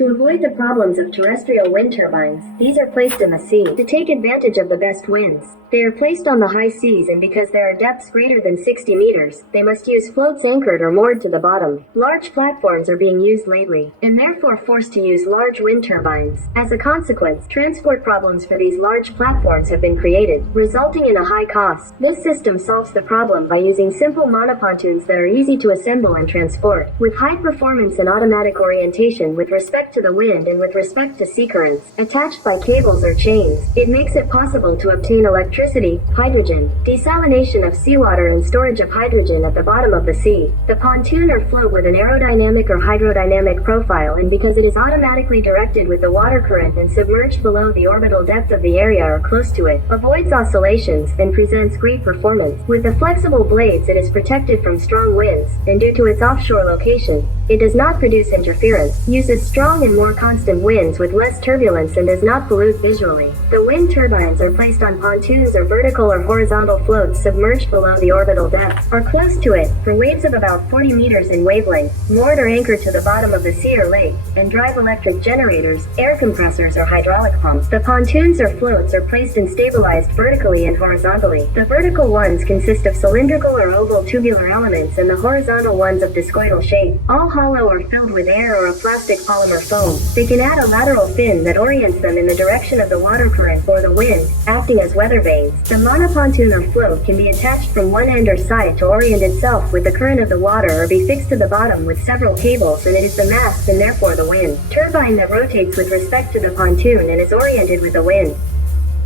To avoid the problems of terrestrial wind turbines, these are placed in the sea to take advantage of the best winds. They are placed on the high seas, and because there are depths greater than 60 meters, they must use floats anchored or moored to the bottom. Large platforms are being used lately, and therefore forced to use large wind turbines. As a consequence, transport problems for these large platforms have been created, resulting in a high cost. This system solves the problem by using simple monopontoons that are easy to assemble and transport, with high performance and automatic orientation with respect to the wind and with respect to sea currents, attached by cables or chains. It makes it possible to obtain electricity, hydrogen, desalination of seawater, and storage of hydrogen at the bottom of the sea. The pontoon or float with an aerodynamic or hydrodynamic profile, and because it is automatically directed with the water current and submerged below the orbital depth of the area or close to it, avoids oscillations and presents great performance. With the flexible blades, it is protected from strong winds, and due to its offshore location, it does not produce interference, uses strong and more constant winds with less turbulence, and does not pollute visually. The wind turbines are placed on pontoons or vertical or horizontal floats submerged below the orbital depth, or close to it, for waves of about 40 meters in wavelength, moored or anchored to the bottom of the sea or lake, and drive electric generators, air compressors, or hydraulic pumps. The pontoons or floats are placed and stabilized vertically and horizontally. The vertical ones consist of cylindrical or oval tubular elements, and the horizontal ones of discoidal shape, all hollow or filled with air or a plastic polymer foam. They can add a lateral fin that orients them in the direction of the water current or the wind, acting as weather vanes. The monopontoon or float can be attached from one end or side to orient itself with the current of the water, or be fixed to the bottom with several cables, and it is the mast and therefore the wind turbine that rotates with respect to the pontoon and is oriented with the wind.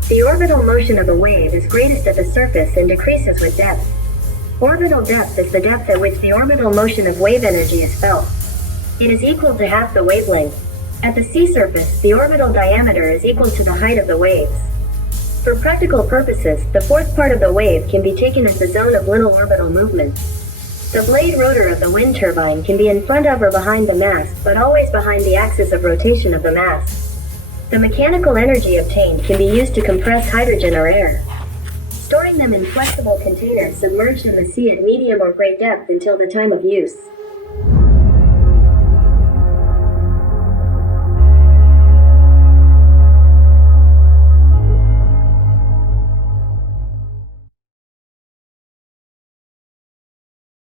The orbital motion of a wave is greatest at the surface and decreases with depth. Orbital depth is the depth at which the orbital motion of wave energy is felt. It is equal to half the wavelength. At the sea surface, the orbital diameter is equal to the height of the waves. For practical purposes, the fourth part of the wave can be taken as the zone of little orbital movement. The blade rotor of the wind turbine can be in front of or behind the mast, but always behind the axis of rotation of the mast. The mechanical energy obtained can be used to compress hydrogen or air, storing them in flexible containers submerged in the sea at medium or great depth until the time of use.